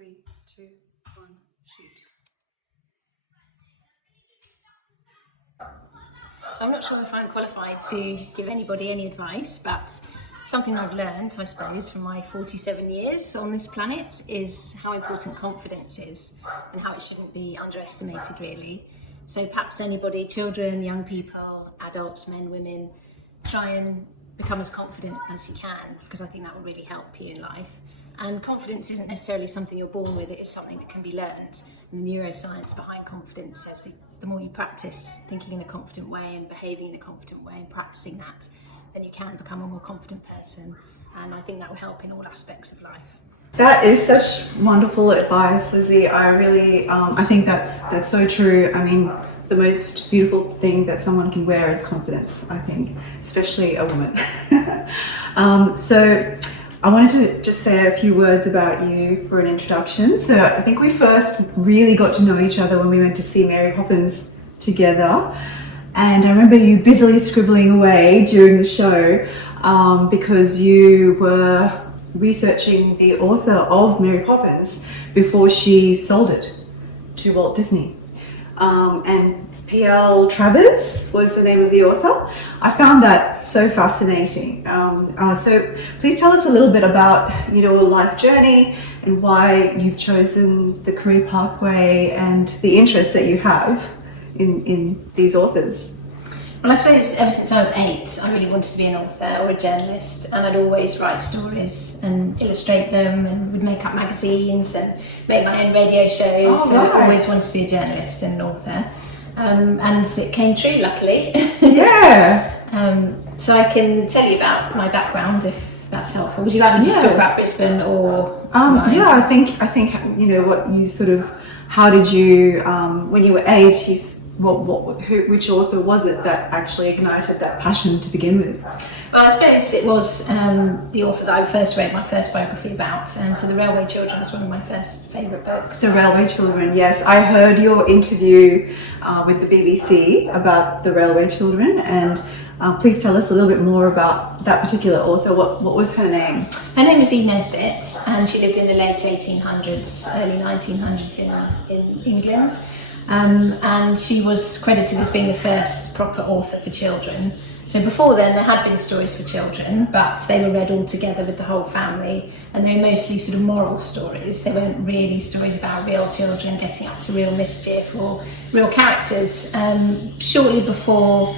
3, 2, 1, shoot. I'm not sure if I'm qualified to give anybody any advice, but something I've learned, I suppose, from my 47 years on this planet is how important confidence is and how it shouldn't be underestimated, really. So perhaps anybody, children, young people, adults, men, women, try and become as confident as you can, because I think that will really help you in life. And confidence isn't necessarily something you're born with, it is something that can be learned. And the neuroscience behind confidence says the more you practice thinking in a confident way and behaving in a confident way and practicing that, then you can become a more confident person. And I think that will help in all aspects of life. That is such wonderful advice, Lizzie. I really, I think that's so true. I mean, the most beautiful thing that someone can wear is confidence, I think, especially a woman. So I wanted to just say a few words about you for an introduction. So I think we first really got to know each other when we went to see Mary Poppins together. And I remember you busily scribbling away during the show because you were researching the author of Mary Poppins before she sold it to Walt Disney. And P.L. Travers was the name of the author. I found that so fascinating. So please tell us a little bit about your life journey and why you've chosen the career pathway and the interests that you have in these authors. Well, I suppose ever since I was 8, I really wanted to be an author or a journalist, and I'd always write stories and illustrate them and would make up magazines and make my own radio shows. Oh, so right. I always wanted to be a journalist and an author. And it came true, luckily. Yeah. So I can tell you about my background if that's helpful. Would you like me to just talk about Brisbane or? Yeah, I think what you sort of, how did you when you were 8? Which author was it that actually ignited that passion to begin with? Well, I suppose it was the author that I first wrote my first biography about. So The Railway Children was one of my first favourite books. The Railway Children, yes. I heard your interview with the BBC about the Railway Children, and please tell us a little bit more about that particular author. What was her name? Her name is Elisabeth, and she lived in the late 1800s, early 1900s in England. And she was credited as being the first proper author for children. So before then there had been stories for children, but they were read all together with the whole family, and they were mostly sort of moral stories. They weren't really stories about real children getting up to real mischief or real characters. Shortly before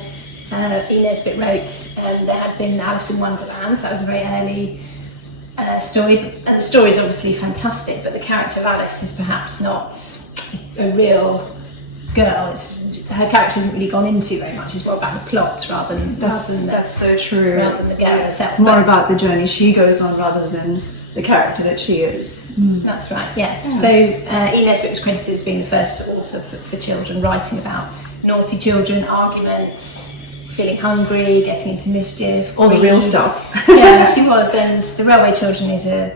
Elisabeth wrote, there had been Alice in Wonderland. That was a very early story, and the story is obviously fantastic, but the character of Alice is perhaps not a real girl. Her character hasn't really gone into very much. It's more about the plot rather than That's so true. rather than the girl herself. It's more about the journey she goes on rather than the character that she is. That's right, yes. Yeah. So Elisabeth was credited as being the first author for children, writing about naughty children, arguments, feeling hungry, getting into mischief. All the real stuff. Yeah, she was. And The Railway Children is a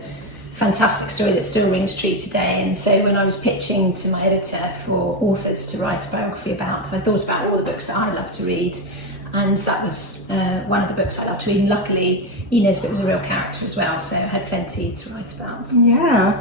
fantastic story that still rings true today. And so when I was pitching to my editor for authors to write a biography about, I thought about all the books that I love to read, and that was one of the books I loved to read. And luckily, Elisabeth was a real character as well, so I had plenty to write about. Yeah.